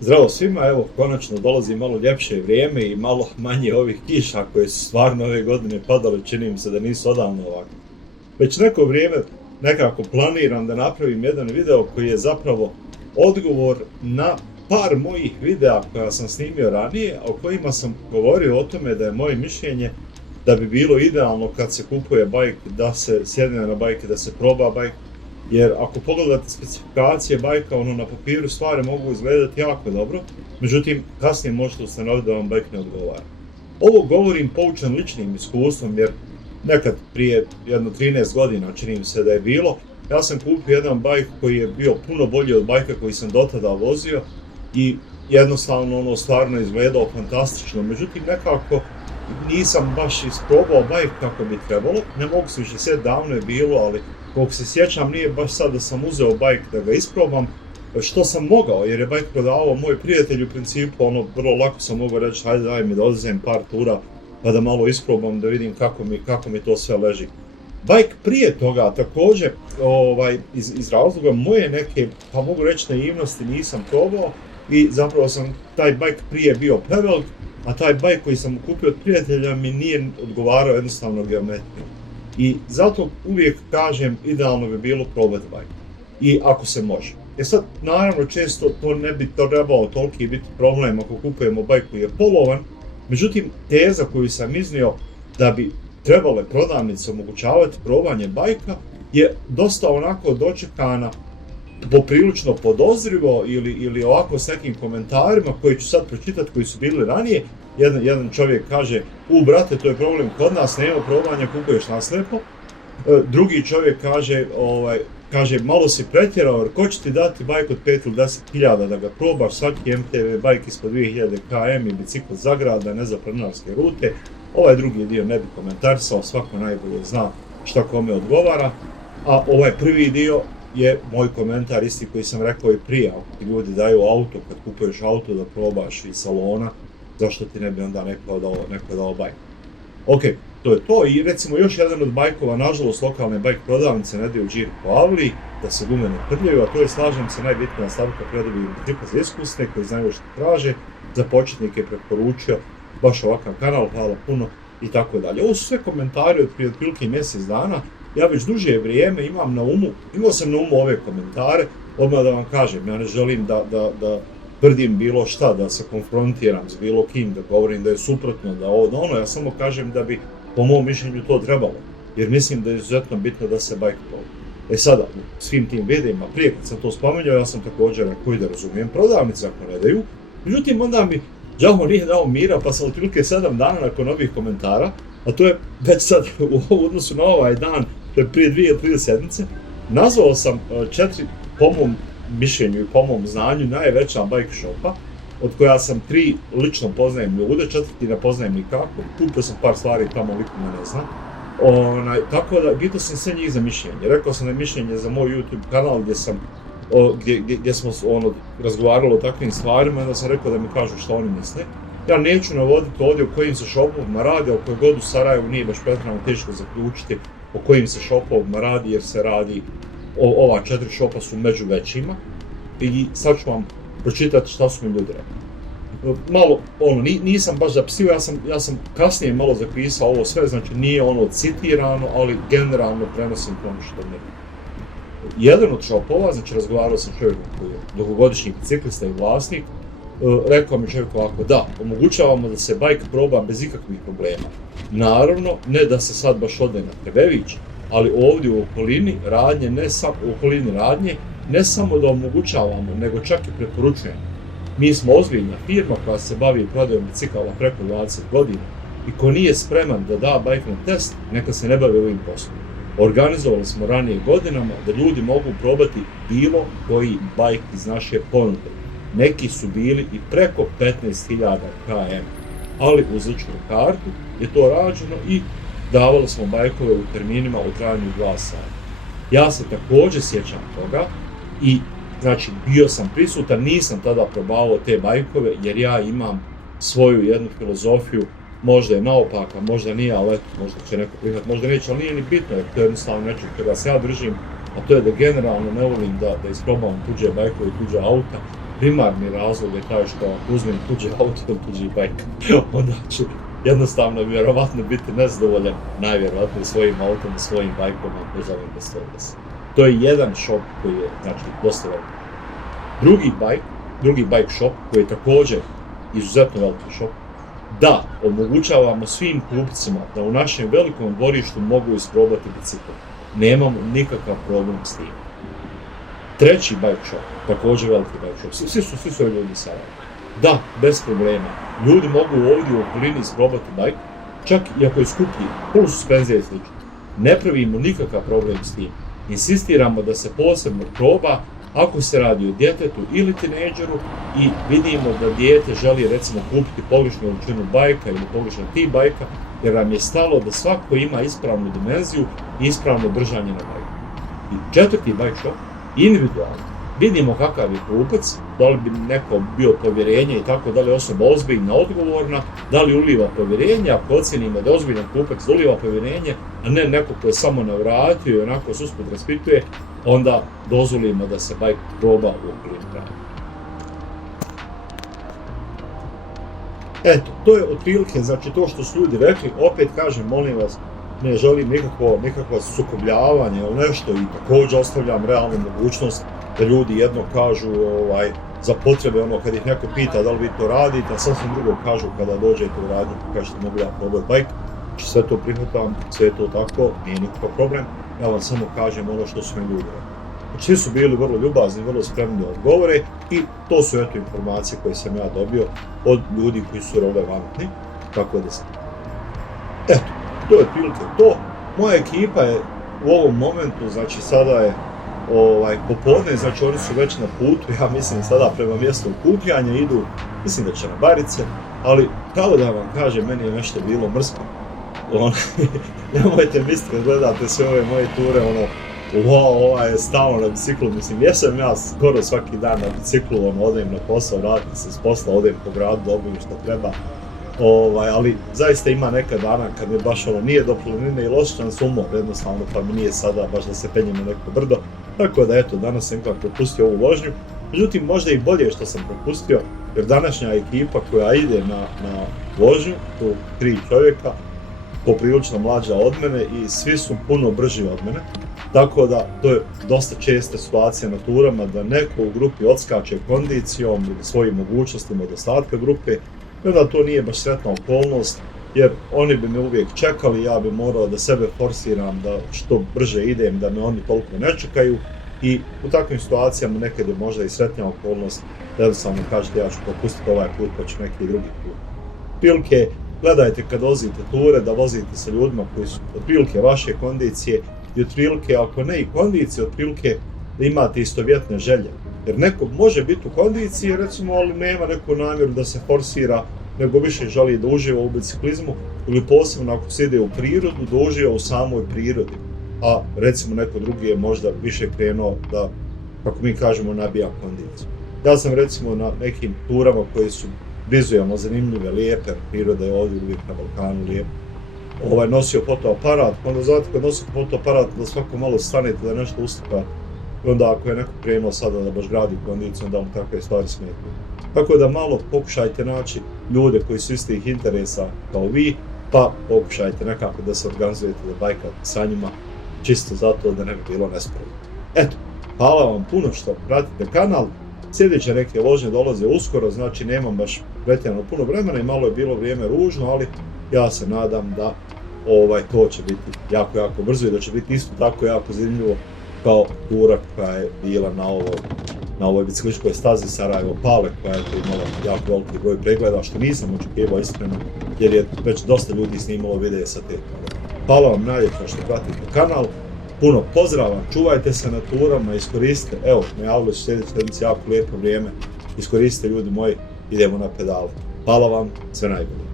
Zdravo svima, evo konačno dolazi malo ljepše vrijeme i malo manje ovih kiša koje su stvarno ove godine padale, čini mi se da nisu odavno ovako. Već neko vrijeme nekako planiram da napravim jedan video koji je zapravo odgovor na par mojih videa koja sam snimio ranije, o kojima sam govorio o tome da je moje mišljenje da bi bilo idealno kad se kupuje bajk, da se sjedne na bajk i da se proba bajk. Jer ako pogledate specifikacije bajka, na papiru stvari mogu izgledati jako dobro, međutim kasnije možete ustanoviti da vam bajk ne odgovara. Ovo govorim poučen ličnim iskustvom, jer nekad prije jedno 13 godina, čini mi se da je bilo, ja sam kupio jedan bajk koji je bio puno bolji od bajka koji sam dotada vozio i jednostavno stvarno izgledao fantastično, međutim nekako nisam baš isprobao bajk kako bi trebalo, ne mogu se više sjetiti, davno je bilo, ali koliko se sjećam nije baš sad da sam uzeo bajk da ga isprobam, što sam mogao jer je bajk prodavao moj prijatelj u principu, vrlo lako sam mogao reći hajde daj mi da odvezem par tura pa da malo isprobam da vidim kako mi to sve leži. Bajk prije toga također iz razloga moje neke, pa mogu reći naivnosti, nisam probao i zapravo sam taj bajk prije bio prevelik, a taj bajk koji sam kupio od prijatelja mi nije odgovarao jednostavno geometriju. I zato uvijek kažem idealno bi bilo probati bajk. I ako se može. Sad, naravno često to ne bi trebao toliki biti problem ako kupujemo bajk koji je polovan, međutim teza koju sam iznio da bi trebale prodavnice omogućavati probanje bajka je dosta onako dočekana poprilično podozrivo ili ovako s nekim komentarima koji ću sad pročitati koji su bili ranije. Jedan čovjek kaže, brate, to je problem kod nas, nema probanja, kupuješ naslijepo. Drugi čovjek kaže, malo si pretjerao, jer ko će ti dati bajk od 5 ili 10 hiljada da ga probaš, svaki MTV bajk ispod 2000 km i bicikl za grada, ne za planinarske rute. Ovaj drugi dio ne bi komentarisao, svako najbolje zna šta kome odgovara. A ovaj prvi dio je moj komentar isti koji sam rekao i prije, ako ti ljudi daju auto, kad kupuješ auto da probaš iz salona, zašto ti ne bi onda neko dao bajk. Ok, to je to i recimo još jedan od bajkova, nažalost lokalne bajk prodavnice ne daju džir po Avliji, da se gume ne prljaju, a to je, slažem se, najbitnija stavka predobiju bicikla za iskusne koji znaju što traže, za početnike preporučio baš ovakav kanal, hvala puno i tako dalje. Ovo su sve komentari od prije otprilike mjesec dana, ja već duže vrijeme imao sam na umu ove komentare, odmah da vam kažem, ja ne želim da tvrdim bilo šta, da se konfrontiram s bilo kim, da govorim da je suprotno, da ovo, da ono, ja samo kažem da bi po mom mišljenju to trebalo, jer mislim da je izuzetno bitno da se bajk proba. Sada, u svim tim videima, prije kad sam to spomenuo, ja sam također rekao i da razumijem prodavnice ako ne daju, međutim onda mi Đaho nije dao mira, pa sam otprilike 7 dana nakon ovih komentara, a to je već sad u odnosu na ovaj dan, to je prije 2 ili 3 sedmice, nazvao sam 4, po mom mišljenju i po mom znanju, najveća bike shopa, od koja sam 3 lično poznajem ljude, 4 ne poznajem nikako, kupio sam par stvari tamo, liko me ne zna. Tako da, pitao sam sve njih za mišljenje. Rekao sam da je mišljenje za moj YouTube kanal gdje smo razgovarali o takvim stvarima, onda sam rekao da mi kažu što oni misle. Ja neću navoditi ovdje o kojim se shopovima radi, o kojoj god u Sarajevu nije baš pretjerano teško zaključiti o kojim se shopovima radi, jer se radi, ova 4 shopa su među većima i sad ću vam pročitati šta su mi ljudi rekli. Malo, nisam baš zapisio, ja sam kasnije malo zapisao ovo sve, znači nije citirano, ali generalno prenosim ono što mi. Jedan od shopova, znači razgovarao sam čovjekom koji je dugogodišnji biciklista i vlasnik, rekao mi čovjek ovako, da, omogućavamo da se bajk proba bez ikakvih problema. Naravno, ne da se sad baš ode na Trebević, ali ovdje u okolini radnje, ne samo da omogućavamo, nego čak i preporučujemo. Mi smo ozbiljna firma koja se bavi prodajom bicikala preko 20 godina i ko nije spreman da da bajk na test, neka se ne bavi ovim poslom. Organizovali smo ranije godinama da ljudi mogu probati bilo koji bajk iz naše ponude. Neki su bili i preko 15.000 km, ali uz ličnu kartu je to rađeno i davali smo bajkove u terminima u trajanju 2 sata. Ja se također sjećam toga i znači bio sam prisutan, nisam tada probavao te bajkove jer ja imam svoju jednu filozofiju, možda je naopaka, možda nije, ali eto, možda će neko prihvatiti, možda neće, ali nije ni bitno jer to je jednostavno nečeg čega se ja držim, a to je da generalno ne volim da isprobam tuđe bajkove i tuđa auta primarni razlog je taj što ako uzmem tuđe auto ili tuđi bajk, onda ću jednostavno vjerovatno biti nezadovoljan, najvjerovatnije svojim autom i svojim bajkom, ako želim da se odnosi. To je jedan shop koji je, znači, dosta velik. Drugi bike shop, koji je također izuzetno veliki shop, da omogućavamo svim kupcima da u našem velikom dvorištu mogu isprobati bicikl. Nemamo nikakav problem s tim. Treći bike shop, također veliki bike shop, svi su ljudi sada. Da, bez problema. Ljudi mogu ovdje u okolini isprobati bike, čak i ako je skuplji, polususpenzija i slično. Ne pravimo nikakav problem s tim. Insistiramo da se posebno proba ako se radi o djetetu ili tinejdžeru i vidimo da dijete želi recimo kupiti pogrešnu veličinu bajka ili pogrešan tip bajka, jer nam je stalo da svako ima ispravnu dimenziju i ispravno držanje na bajku. I četvrti bike shop, individualno. Vidimo kakav je kupac, da li bi neko bio povjerenje i tako, da li je osoba ozbiljna, odgovorna, da li uliva povjerenje, ako ocjenimo da je ozbiljan kupac da uliva povjerenje, a ne neko ko je samo navratio i onako se usput raspituje, onda dozvolimo da se bajk proba u okolini grada. Eto, to je otprilike, znači to što su ljudi rekli, opet kažem, molim vas, ne želim nikakvo sukobljavanje ili nešto i također ostavljam realnu mogućnost da ljudi jedno kažu za potrebe, kad ih neko pita da li vi to radite, a sasvim drugo kažu kada dođete u radnju, kažete mogu ja probati bajk, znači sve to prihvatam, sve to tako, nije nikakav problem, ja vam samo kažem ono što su mi ljudi rekli. Znači svi su bili vrlo ljubazni, vrlo spremni da odgovore i to su eto informacije koje sam ja dobio od ljudi koji su relevantni, tako da sam. Eto, to je otprilike to. Moja ekipa je u ovom momentu, znači sada je popodne, znači oni su već na putu, ja mislim sada prema mjestu okupljanja idu, mislim da će na Barice, ali kao da vam kažem, meni je nešto bilo mrsko. Nemojte misliti kad gledate sve ove moje ture, ovaj je stalno na biciklu, mislim, jesam ja skoro svaki dan na biciklu, odem na posao, vratim se s posla, odem po gradu, dobijem što treba. Ali zaista ima neka dana kad mi baš nije do planine i lošičan sumor jednostavno, pa mi nije sada baš da se penjem na neko brdo. Tako da eto, danas sam ipak propustio ovu vožnju. Međutim, možda i bolje što sam propustio, jer današnja ekipa koja ide na vožnju, tu 3 čovjeka, poprilično mlađa od mene i svi su puno brži od mene. Tako da to je dosta česta situacija na turama da neko u grupi odskače kondicijom ili svojim mogućnostima od ostatka grupe. I onda to nije baš sretna okolnost, jer oni bi me uvijek čekali, ja bi morao da sebe forsiram da što brže idem, da me oni toliko ne čekaju i u takvim situacijama nekad je možda i sretnija okolnost da jednostavno kažete ja ću propustiti ovaj put pa ću neki drugi put. Otprilike, gledajte kad vozite ture da vozite sa ljudima koji su otprilike vaše kondicije i otprilike, ako ne i kondicije, otprilike da imate istovjetne želje. Jer neko može biti u kondiciji, recimo, ali nema neku namjeru da se forsira, nego više želi da uživa u biciklizmu ili posebno ako se ide u prirodu, da uživa u samoj prirodi. A recimo neko drugi je možda više krenuo da, kako mi kažemo, nabija kondiciju. Ja sam recimo na nekim turama koji su vizualno zanimljive, lijepe, priroda je ovdje uvijek na Balkanu lijepo, nosio fotoaparat, onda znate kad nosio fotoaparat da svako malo stanete da nešto uslikate. I onda ako je neko krenuo sada da baš gradi kondiciju, onda mu takve stvari smetaju. Tako da malo pokušajte naći ljude koji su istih interesa kao vi, pa pokušajte nekako da se organizujete da bajkate sa njima, čisto zato da ne bi bilo nesporazuma. Eto, hvala vam puno što pratite kanal. Sljedeće neke vožnje dolaze uskoro, znači nemam baš pretjerano puno vremena i malo je bilo vrijeme ružno, ali ja se nadam da to će biti jako brzo i da će biti isto tako jako zanimljivo kao tura koja je bila na ovoj biciklističkoj stazi Sarajevo-Pale, koja je imala jako veliki broj pregleda, što nisam očekivao iskreno, jer je već dosta ljudi snimalo videe sa te ture. Hvala vam najljepše što pratite kanal, puno pozdrava, čuvajte se na turama, iskoristite, evo, najavili su sljedeće sedmice jako lijepo vrijeme, iskoristite ljudi moji, idemo na pedale. Hvala vam, sve najbolje.